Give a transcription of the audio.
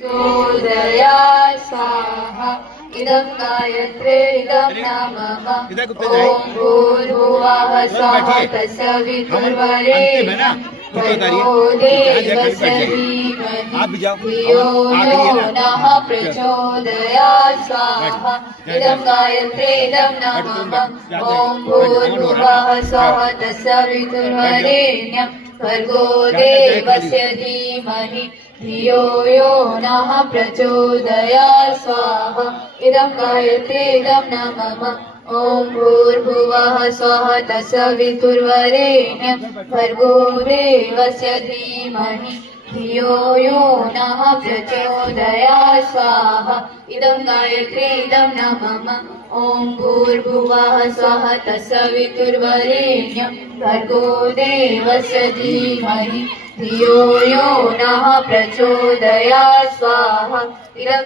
चोदया स्वाहा इदं गायत्रे इदं नामः ॐ भूर्भुवः स्वः तस्य वितुर्वरेण्यं भर्गो देवस्य धीमहि धियो यो नः प्रचोदयात् स्वाहा इदं गायत्रे इदं नामः ॐ भूर्भुवः स्वः तस्य वितुर्वरेण्यं भर्गो देवस्य धीमहि धियो यो नः प्रचोदयात् स्वाहा इदं गायत्रे इदं नमः ॐ भूर्भुवः स्वः तत्सवितुर्वरेण्यं भर्गो देवस्य धीमहि धियो यो नः प्रचोदयात् स्वाहा इदं गायत्रे इदं नमः ॐ भूर्भुवः स्वः तत्सवितुर्वरेण्यं भर्गो देवस्य धीमहि धियो यो नः प्रचोदयात् स्वाहा इदं